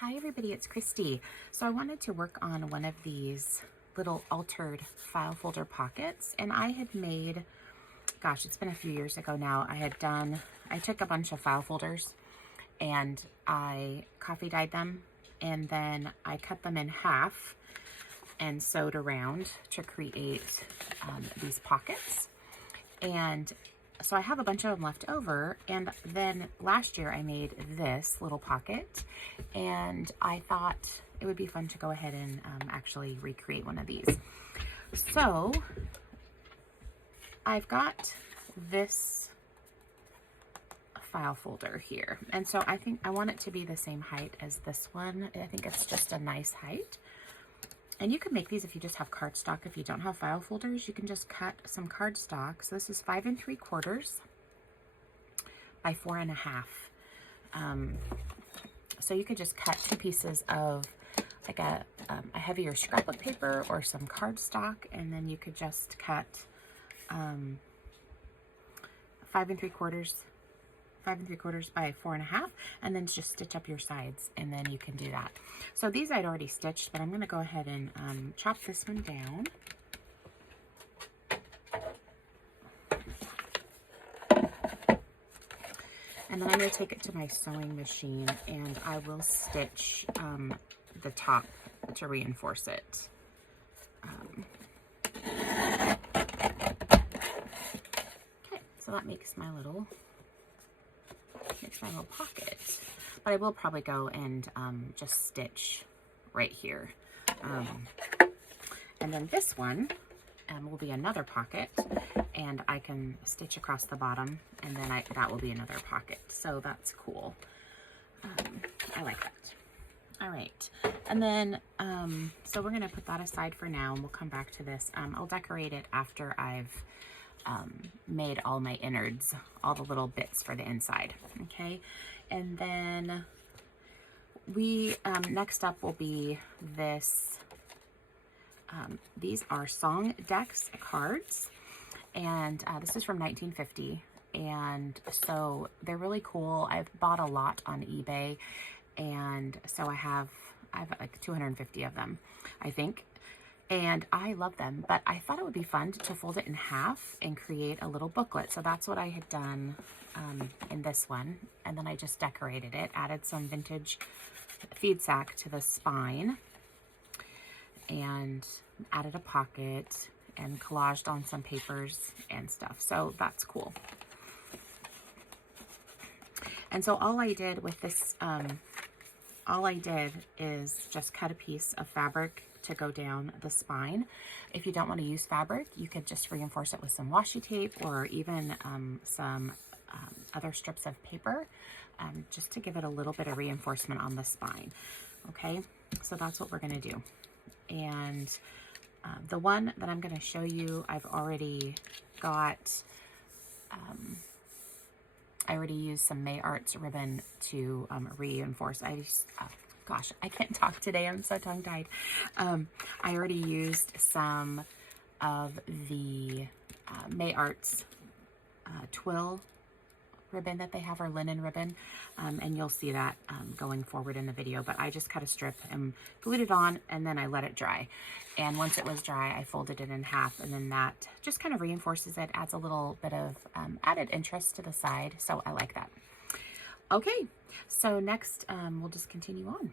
Hi everybody, it's Christy. So I wanted to work on one of these little altered file folder pockets, and I had made, gosh, it's been a few years ago now, I took a bunch of file folders and I coffee dyed them, and then I cut them in half and sewed around to create these pockets. And so I have a bunch of them left over, and then last year I made this little pocket, and I thought it would be fun to go ahead and actually recreate one of these. So I've got this file folder here, and so I think I want it to be the same height as this one. I think it's just a nice height. And you can make these if you just have cardstock. If you don't have file folders, you can just cut some cardstock. So this is 5 3/4 by 4 1/2. So you could just cut 2 pieces of like a heavier scrapbook paper or some cardstock, and then you could just cut 5 3/4 by 4 1/2, and then just stitch up your sides, and then you can do that. So these I'd already stitched, but I'm going to go ahead and chop this one down. And then I'm going to take it to my sewing machine, and I will stitch the top to reinforce it. Okay, so that makes my little pocket, but I will probably go and just stitch right here, and then this one will be another pocket, and I can stitch across the bottom, and then that will be another pocket. So that's cool. I like that. All right, and then so we're gonna put that aside for now, and we'll come back to this. I'll decorate it after I've made all my innards, all the little bits for the inside. Okay, and then we next up will be this. These are Song Decks cards, and this is from 1950, and so they're really cool. I've bought a lot on eBay, and so I have like 250 of them, I think. And I love them, but I thought it would be fun to fold it in half and create a little booklet. So that's what I had done in this one. And then I just decorated it, added some vintage feed sack to the spine, and added a pocket and collaged on some papers and stuff. So that's cool. And so all I did with this, all I did is just cut a piece of fabric to go down the spine. If you don't want to use fabric, you could just reinforce it with some washi tape, or even some other strips of paper, just to give it a little bit of reinforcement on the spine. Okay, so that's what we're going to do. And the one that I'm going to show you, I've already got, I already used some May Arts ribbon to reinforce. Gosh, I can't talk today. I'm so tongue-tied. I already used some of the May Arts twill ribbon that they have, or linen ribbon, and you'll see that going forward in the video. But I just cut a strip and glued it on, and then I let it dry. And once it was dry, I folded it in half, and then that just kind of reinforces it, adds a little bit of added interest to the side. So I like that. Okay, so next we'll just continue on.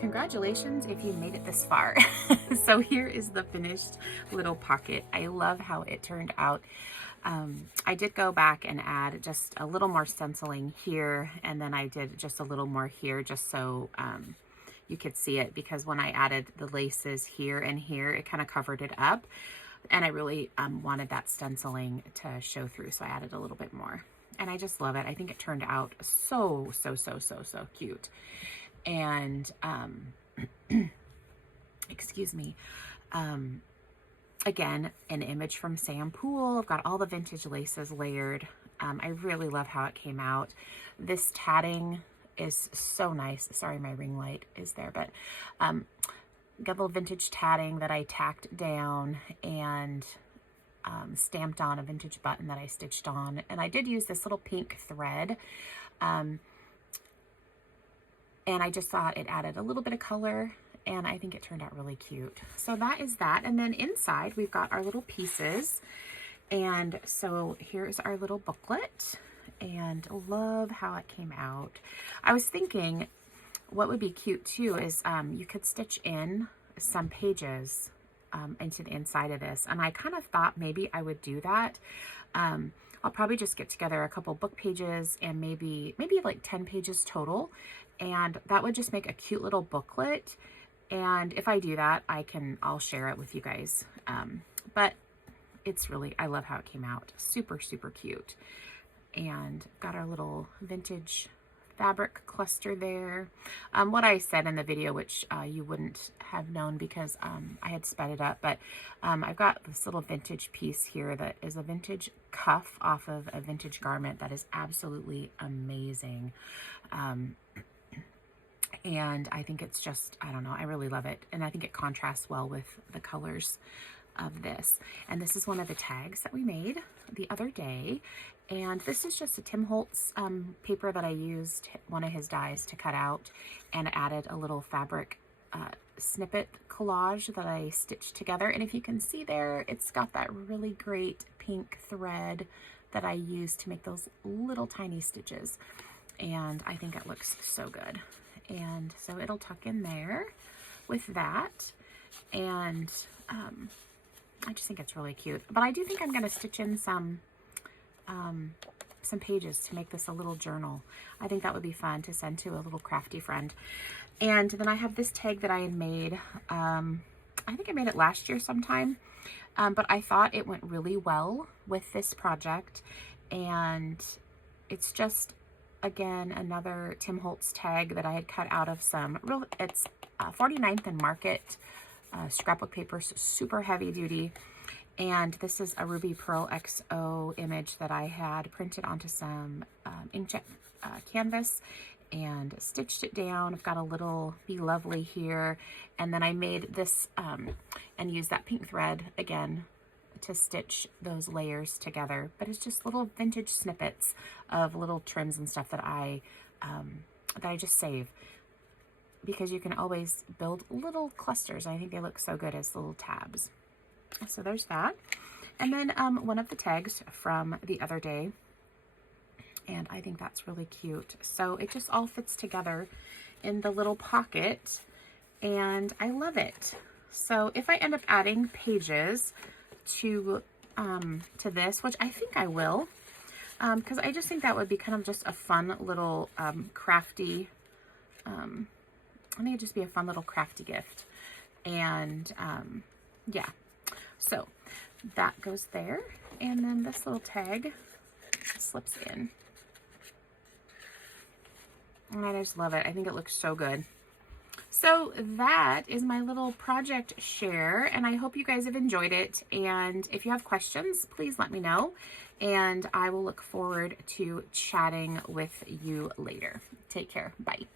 congratulations if you made it this far. So here is the finished little pocket. I love how it turned out. I did go back and add just a little more stenciling here, and then I did just a little more here just so you could see it, because when I added the laces here and here, it kind of covered it up, and I really wanted that stenciling to show through, so I added a little bit more. And I just love it. I think it turned out so cute. And excuse me, again, an image from Sam Poole. I've got all the vintage laces layered. I really love how it came out. This tatting is so nice. Sorry, my ring light is there, but got a little vintage tatting that I tacked down, and stamped on a vintage button that I stitched on. And I did use this little pink thread, and I just thought it added a little bit of color, and I think it turned out really cute. So that is that. And then inside we've got our little pieces, and so here's our little booklet, and love how it came out. I was thinking what would be cute too is you could stitch in some pages into the inside of this, and I kind of thought maybe I would do that. I'll probably just get together a couple book pages and maybe like 10 pages total, and that would just make a cute little booklet. And if I do that, I'll share it with you guys. But it's really, I love how it came out. Super cute. And got our little vintage fabric cluster there. What I said in the video, which you wouldn't have known because I had sped it up, but I've got this little vintage piece here that is a vintage cuff off of a vintage garment that is absolutely amazing. And I think it's just, I don't know, I really love it. And I think it contrasts well with the colors of this. And this is one of the tags that we made the other day. And this is just a Tim Holtz paper that I used one of his dies to cut out, and added a little fabric snippet collage that I stitched together. And if you can see there, it's got that really great pink thread that I used to make those little tiny stitches. And I think it looks so good. And so it'll tuck in there with that. And I just think it's really cute. But I do think I'm going to stitch in some pages to make this a little journal. I think that would be fun to send to a little crafty friend. And then I have this tag that I had made. I think I made it last year sometime. But I thought it went really well with this project. And it's just, again, another Tim Holtz tag that I had cut out of it's 49th and Market scrapbook paper, super heavy duty. And this is a Ruby Pearl XO image that I had printed onto some inkjet canvas and stitched it down. I've got a little Be Lovely here. And then I made this and used that pink thread again to stitch those layers together. But it's just little vintage snippets of little trims and stuff that I just save, because you can always build little clusters. I think they look so good as little tabs. So there's that. And then one of the tags from the other day, and I think that's really cute. So it just all fits together in the little pocket, and I love it. So if I end up adding pages to this, which I think I will, because I just think that would be kind of just a fun little crafty, I think it'd just be a fun little crafty gift. And yeah, so that goes there. And then this little tag slips in. And I just love it. I think it looks so good. So that is my little project share, and I hope you guys have enjoyed it. And if you have questions, please let me know, and I will look forward to chatting with you later. Take care. Bye.